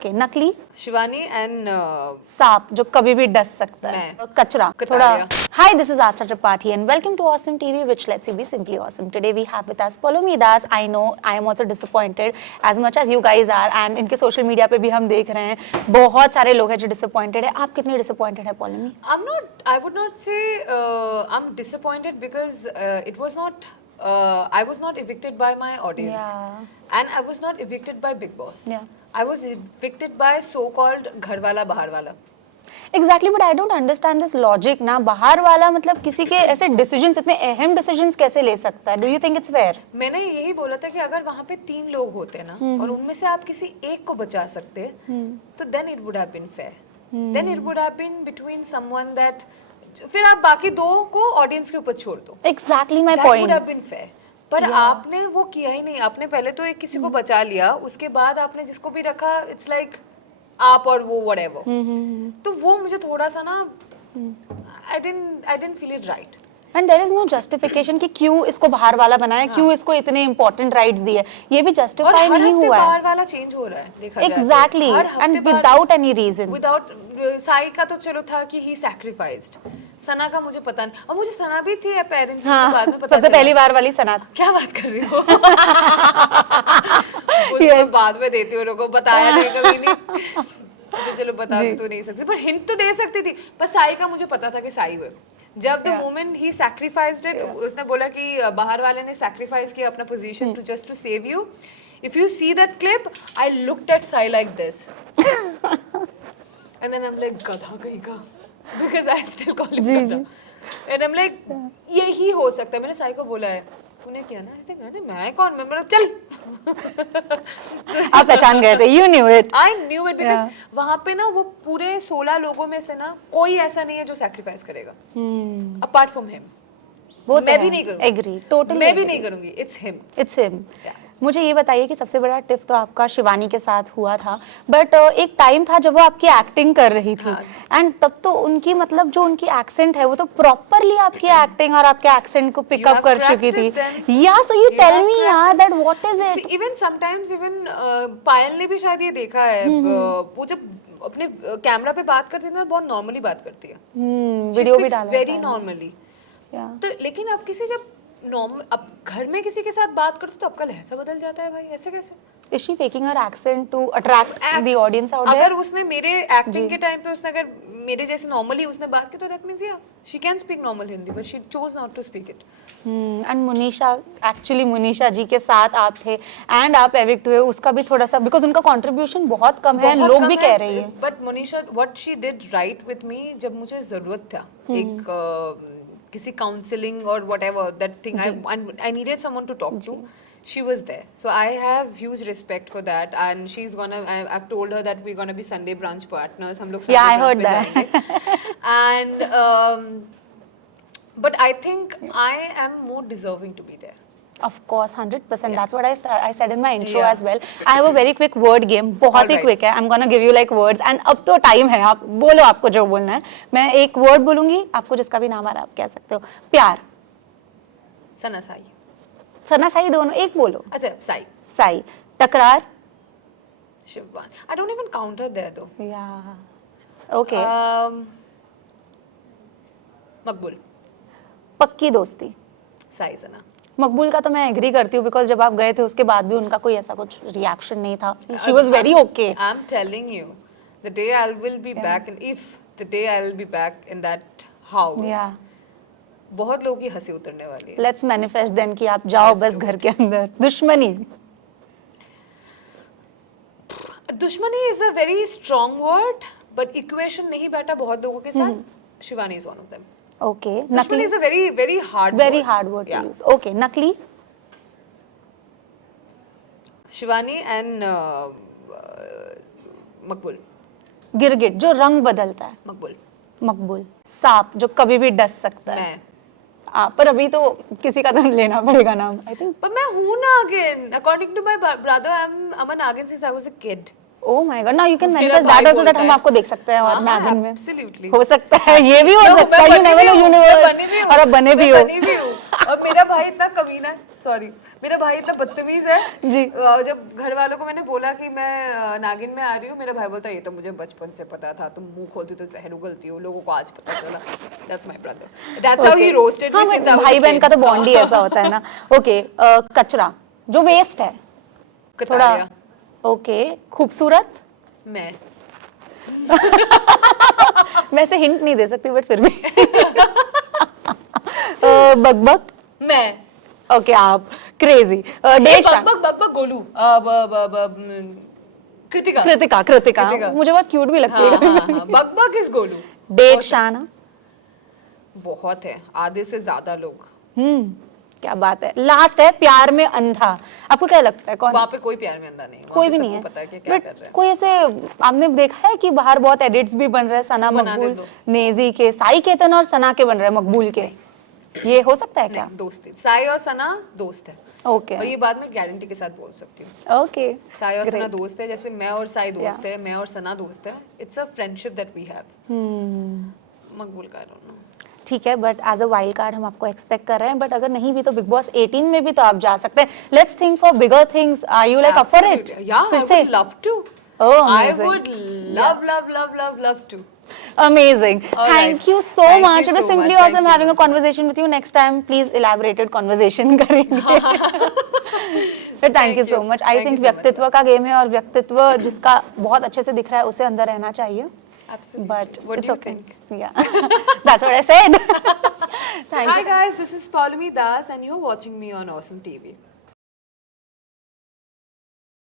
Okay, नकली Shivani and सांप जो कभी भी डस सकता है, कचरा थोड़ा. Hi, this is Asta Tripathi and welcome to Awesome TV, which lets you be simply awesome. Today we have with us Poulomi Das. I know I am also disappointed as much as you guys are, and इनके social media पे भी हम देख रहे हैं बहुत सारे लोग हैं जो disappointed है. आप कितनी disappointed है Poulomi? I would not say I'm disappointed because I was not evicted by my audience. Yeah. And I was not evicted by Big Boss. Yeah. I was evicted by so-called घर वाला बाहर वाला. Exactly, but I don't understand this logic ना. बाहर वाला मतलब किसी के ऐसे decisions, इतने अहम decisions कैसे ले सकता है? Do you think it's fair? मैंने यही बोला था कि अगर वहाँ पे 3 लोग होते ना और उनमें से आप किसी एक को बचा सकते तो then it would have been fair. Then it would have been between someone that फिर आप बाकी 2 को ऑडियंस के ऊपर छोड़ दो. Exactly my That point. would have been fair. पर आपने वो किया ही नहीं. आपने पहले तो एक किसी को बचा लिया, उसके बाद आपने जिसको भी रखा इट्स लाइक आप और वो व्हाटएवर. तो वो मुझे थोड़ा सा ना I didn't feel it right. And there is no justification कि क्यों इसको बाहर वाला बनाया, क्यों इसको इतने important rights दिए. ये भी justify नहीं हुआ है. बाहर वाला चेंज हो रहा है देखा जाए. Exactly, and without any reason. Without Sai का तो चलो था कि he sacrificed. सना का मुझे पता नहीं, और मुझे सना भी थी अपेरेंटली बाद में पता. सबसे पहली बार वाली सना. क्या बात कर रही हो? उसको बाद में देती हूँ, लोगों को बताया नहीं कभी नहीं. मुझे चलो बता तो नहीं सकती, पर हिंट तो दे सकती थी. पर साई का मुझे पता था कि साई हुए. जब the moment he sacrificed it, उसने बोला कि बाहर वाले ने सैक्रिफाइस किया अपना position to just to save you. If you see that clip, I looked at Sai like this and then I am like गधा कहीं का, because I still call him गधा. एंड आई एम लाइक यही हो सकता है. मैंने साई को बोला है तूने किया ना. इसने कहा ना मैं कौन, मैं बोला चल. आप पहचान गए थे. You knew it. I knew it because वहाँ पे ना वो पूरे 16 लोगों में से ना कोई ऐसा नहीं है जो सैक्रिफाइस करेगा. Apart from him. वो मैं भी नहीं करूँगी. Agree. Totally. मैं भी नहीं करूँगी. It's him. It's him. मुझे ये बताइए कि सबसे बड़ा टिफ तो आपका शिवानी के साथ हुआ था, बट एक टाइम था जब वो आपकी एक्टिंग कर रही थी, एंड तब तो उनकी मतलब जो उनकी एक्सेंट है वो तो प्रॉपरली आपकी एक्टिंग और आपके एक्सेंट को पिकअप कर चुकी थी. या सो यू टेल मी यार that what is it. Even sometimes even Payal ने भी शायद ये देखा है, वो जब अपने कैमरा पे बात करती है ना बहुत नॉर्मली बात करती है. वीडियो भी डाला वेरी नॉर्मली. तो लेकिन अब किसी जब नॉर्मल अब घर में किसी के साथ बात करते तो आपका लहजा बदल जाता है भाई. ऐसे कैसे? Is she faking her accent to attract the audience out there? अगर उसने मेरे एक्टिंग के टाइम पे उसने अगर मेरे जैसे नॉर्मली उसने बात की तो that means yeah she can speak normal Hindi but she chose not to speak it. And Monisha, actually Monisha जी के साथ आप थे and आप evict हुए, उसका भी थोड़ा सा because उनका contribution बहुत कम है, लोग भी कह रही हैं. But Monisha, what she did right with me जब मुझे जरूरत था एक किसी काउंसलिंग और whatever that thing I needed someone to talk to. She was there, so I have huge respect for that, and she's gonna. I've told her that we're gonna be Sunday brunch partners. हम लोग Sunday I brunch heard पे that. जाएंगे. And but I think I am more deserving to be there. Of course, 100%. That's what I said in my intro as well. I have a very quick word game. बहुत ही quick है. I'm gonna give you like words, and अब तो time है. आप बोलो आपको जो बोलना है. मैं एक word बोलूँगी, आपको जिसका भी नाम आ रहा है आप कह सकते हो. प्यार. सना साई. सना साई दोनों एक बोलो. अच्छा साई. साई. तकरार. Shivan. I don't even count her there though. Yeah. Okay. मकबूल. पक्की दोस्ती. साई सना. मकबूल का तो मैं एग्री करती हूँ बिकॉज जब आप गए थे उसके बाद भी उनका कोई ऐसा कुछ रिएक्शन नहीं था. She was very okay. I'm telling you, the day I will be back, and if the day I will be back in that house, बहुत लोगों की हंसी उतरने वाली है. Let's manifest then कि आप जाओ बस घर के अंदर. दुश्मनी. दुश्मनी is a very strong word, but equation नहीं बैठा बहुत लोगों के साथ. Shivani is one of them. Okay. दुश्मनी is a very very hard word to use. Okay. नकली. शिवानी and मकबूल. गिरगिट जो रंग बदलता है. मकबूल. मकबूल. सांप जो कभी भी डस सकता है. मैं. पर अभी तो किसी का तो लेना पड़ेगा नाम. I think. पर मैं हूँ नागिन. According to my brother, I'm a नागिन since I was a kid. Oh my God! Now you can manifest that also that हम आपको देख सकते हैं और नागिन में. Absolutely. हो सकता है, ये भी हो सकता है. You never know universe. और अब बने भी हो. और मेरा भाई इतना कमीना है, सॉरी, मेरा भाई इतना बदतमीज है जी। जब घर वालों को मैंने बोला कि मैं नागिन में आ रही हूँ, मेरा भाई बोलता ये तो मुझे बचपन से पता था, तुम मुंह खोलती तो जहर उगलती हो, लोगों को आज पता चला। That's my brother, that's how he roasted me since I was भाई बहन का तो बॉन्ड ही ऐसा होता है ना। ओके, कचरा जो वेस्ट है थोड़ा, ओके, खूबसूरत, मैं वैसे हिंट नहीं दे सकती बट फिर भी बकबक, मैं ओके, आप क्रेजी, डेट बक गोलू, कृतिका कृतिका कृतिका मुझे बहुत क्यूट भी लगती है। बक इज गोलू। डेट शाना, बहुत है, आधे से ज्यादा लोग। क्या बात है। लास्ट है प्यार में अंधा, आपको क्या लगता है कौन? वहाँ पे कोई प्यार में अंधा नहीं, कोई भी नहीं है, पता है कि क्या कर रहे हैं। कोई ऐसे आपने देखा है कि बाहर बहुत एडिट्स भी बन रहे हैं, सना मकबूल नेजी के, साई केतन और सना के बन रहे हैं, मकबूल के, ये हो सकता है क्या? दोस्ती, साई और सना दोस्त है। ओके, और ये बात मैं गारंटी के साथ बोल सकती हूँ। ओके, साई और सना दोस्त है, जैसे मैं और साई दोस्त है, मैं और सना दोस्त है। It's a friendship that we have. Maqbool का I don't know। ठीक है, but as a wild card हम आपको एक्सपेक्ट कर रहे हैं, बट अगर नहीं भी तो बिग बॉस 18 में भी तो आप जा सकते हैं। Let's think for bigger things, are you like up for it? Yeah, I would love to. Oh, I amazing. would love to. Amazing. All Thank right. you so Thank much. you It was so simply much. awesome Thank you. having a conversation with you. Next time, please elaborated conversation करेंगे. But thank you so much. I Thank you think so much. व्यक्तित्व का game है और व्यक्तित्व जिसका बहुत अच्छे से दिख रहा है उसे अंदर रहना चाहिए. Absolutely. But What it's do you okay. think? Yeah, that's what I said. Thank Hi you. guys, this is Paulumi Das and you're watching me on Awesome TV.